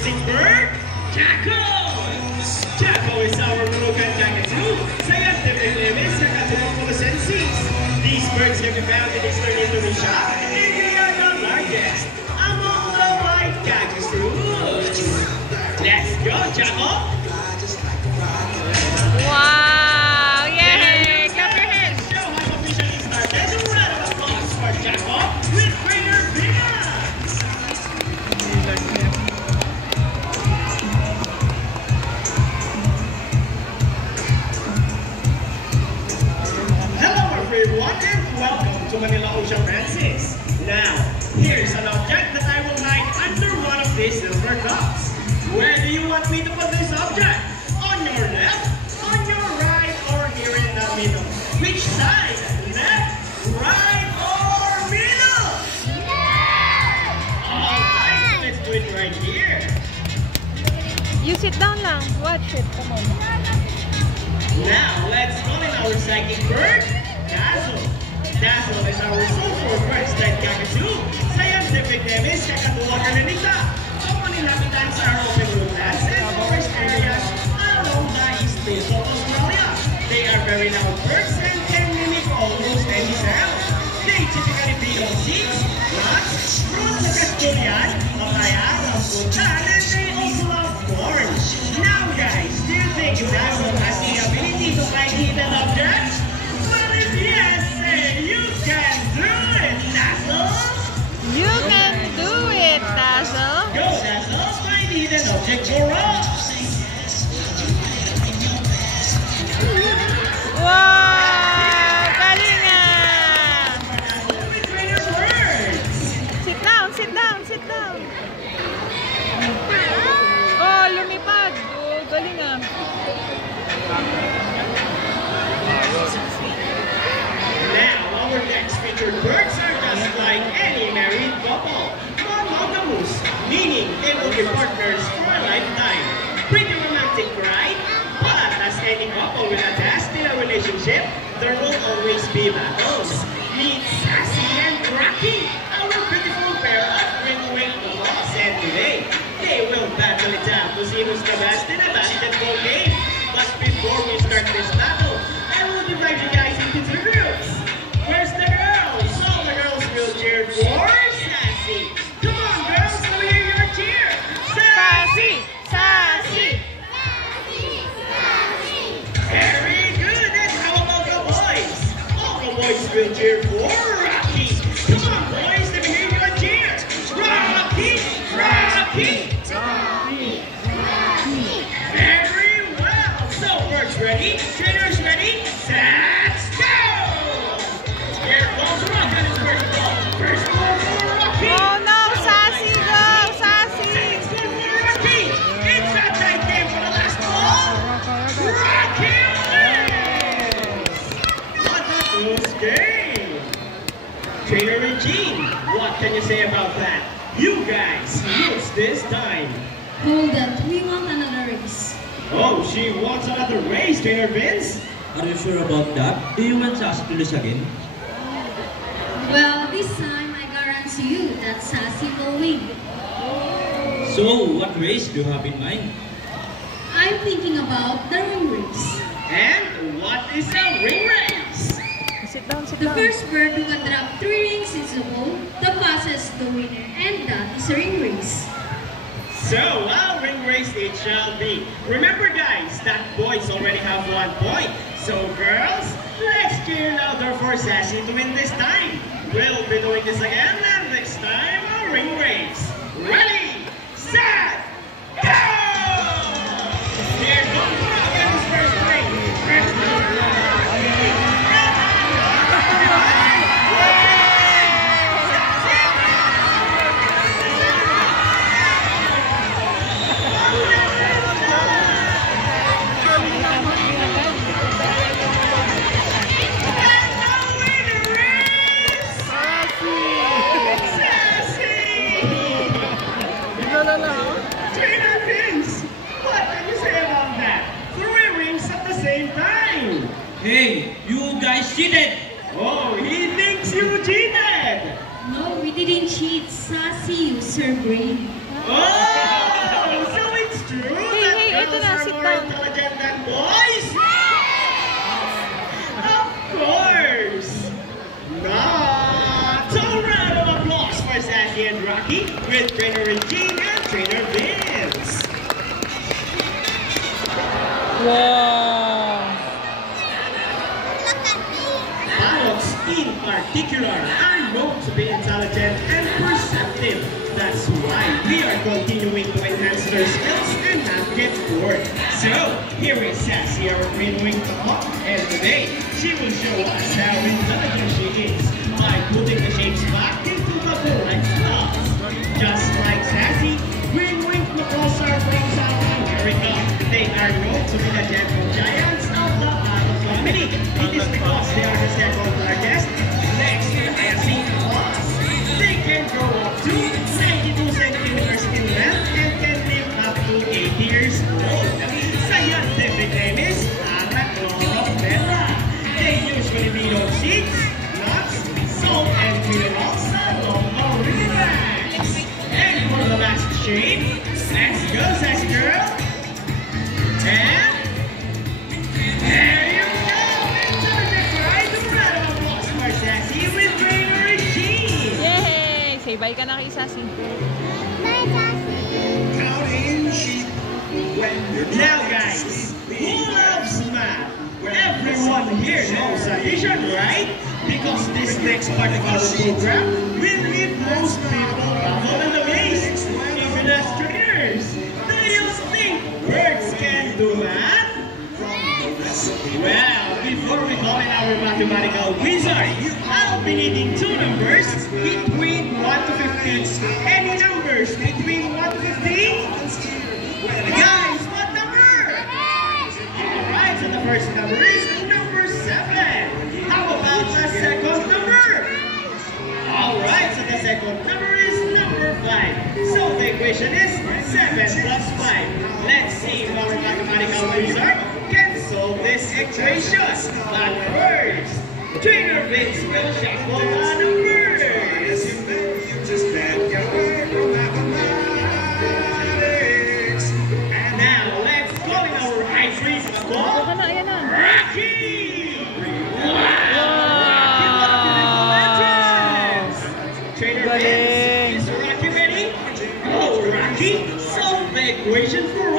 dancing bird, Jacko! Jacko is our Mulukan Jakatu, scientific name is Jakatulopolosensis. These birds can be found in eastern Indonesia, and they are the largest among the white cactus. Let's go, Jacko! Wow! Yay! Clap your hands! Show has officially started. A round of applause for Jacko with greater vigor! Hello everyone and welcome to Manila Ocean Francis. Now, here's an object that I will hide under one of these silver cups. Where do you want me to put this object? On your left, on your right, or here in the middle? Which side? Left, right, or middle? Alright, let's do it right here. You sit down lang. Watch it. Come on. Now, let's call in our psychic bird, Dazzle. Dazzle is our sulfur bird-type cockatoo. Scientific name is Kakatuwa Kalanika. Common inhabitants are open woodlands and forest areas along the east coast of Australia. They are very loud birds and can mimic almost any sound. They typically feed on seeds, nuts, fruits such as durian, papaya, rambutan, and they also love corn. Now guys, do you think Dazzle has the ability to find hidden objects? Well, if yes, then you can do it, Dazzle! You can do it, Dazzle. Go, Dazzle! Find hidden object for us! Wow! Galing na! With greater words! Sit down, sit down, sit down. Oh, lumipad. Oh, galing ah. Now, our next featured birds are just like any married couple. Monogamous, meaning they will be partners for a lifetime. Pretty romantic, right? But as any couple will attest in a relationship, there will always be battles. Meet Sassy and Rocky, our beautiful pair of wing-wing couples. And today, they will battle it out to see who's the best in a basketball game. But before we start this battle, I will divide you guys into two groups. Where's the girls? All the girls will cheer for Sassy. Come on, girls, let me hear your cheer. Sassy! Sassy! Very good. And how about the boys? All the boys will cheer for Rocky. Come on, boys, let me hear your cheer. Rocky! Rocky! Very well. So, birds ready? Trainers ready? Let's go! Here comes Rocky on his first ball. First ball for Rocky. Oh no, Sassy, go! Sassy! Let's go for Rocky. It's a tight game for the last ball. Rocky wins! What a close game! Trainer Regine, what can you say about that? You guys lose this time. Hold it, we want another race. Oh, she wants another race, Trainer Vince? Are you sure about that? Do you want Sassy to lose again? Well, this time I guarantee you that Sassy will win. So, what race do you have in mind? I'm thinking about the ring race. And what is a ring race? Sit down, sit The down. first bird who can drop 3 rings is the hole, the fastest the winner, and that is a ring race. So, a ring race it shall be. Remember guys, that boys already have 1 point. So girls, let's cheer louder for Sassy to win this time. We'll be doing this again and next time a ring race. Ready, set, go! Here comes Rocky on his first ring. First ring. Trainer Vince, what can you say about that? 3 rings at the same time. Hey, you guys cheated! Oh, he thinks you cheated. No, we didn't cheat. Sassy used her brain. Oh! Rocky with trainer Regine and trainer Vince. Wow! Pilots in particular are known to be intelligent and perceptive. That's why we are continuing to enhance their skills and not get bored. So, here is Sassy, our green wing top, and today she will show us how intelligent she is by putting the shapes back into the correct slots. Just like Sassy, green wing macaws are from South America. They are known to be the gentle giants of the Pato family. It is because they are the second largest next to the hyacinth macaws. They can grow up to 92 centimeters in length and can live up to 8 years old. Scientific name is Arachnoptera. They usually feed on seeds, nuts, salt, and minerals along the riverbanks. And for the last shape, let's go, sassy girl. And there you go! Intelligent, right? A round of applause for Sassy with trainer Regine. Yay! Say bye ka na kay Sassy. Counting sheep when you're now, guys, who loves math? Everyone here knows addition, right? Because this next part of our program will leave most people baffled in the waist, even as trainers. Do you think birds can do math? Well, before we call in our mathematical wizard, I'll be needing two numbers between 1 to 15. Any numbers between 1 to 15? Guys, what number? Alright, so the first number is number 7. How about the second number? Alright, so the second number is number 5. So the equation is 7 plus 5. Let's see if our mathematical wizard can solve this equation. But first, trainer Vince will shuffle the numbers. And now, let's call in our high priest of Ito all, ka na, ayan na. Rocky! Rocky, one of the little legends! Trainer Galing. Vince, is Rocky ready? Oh, Rocky, solve the equation for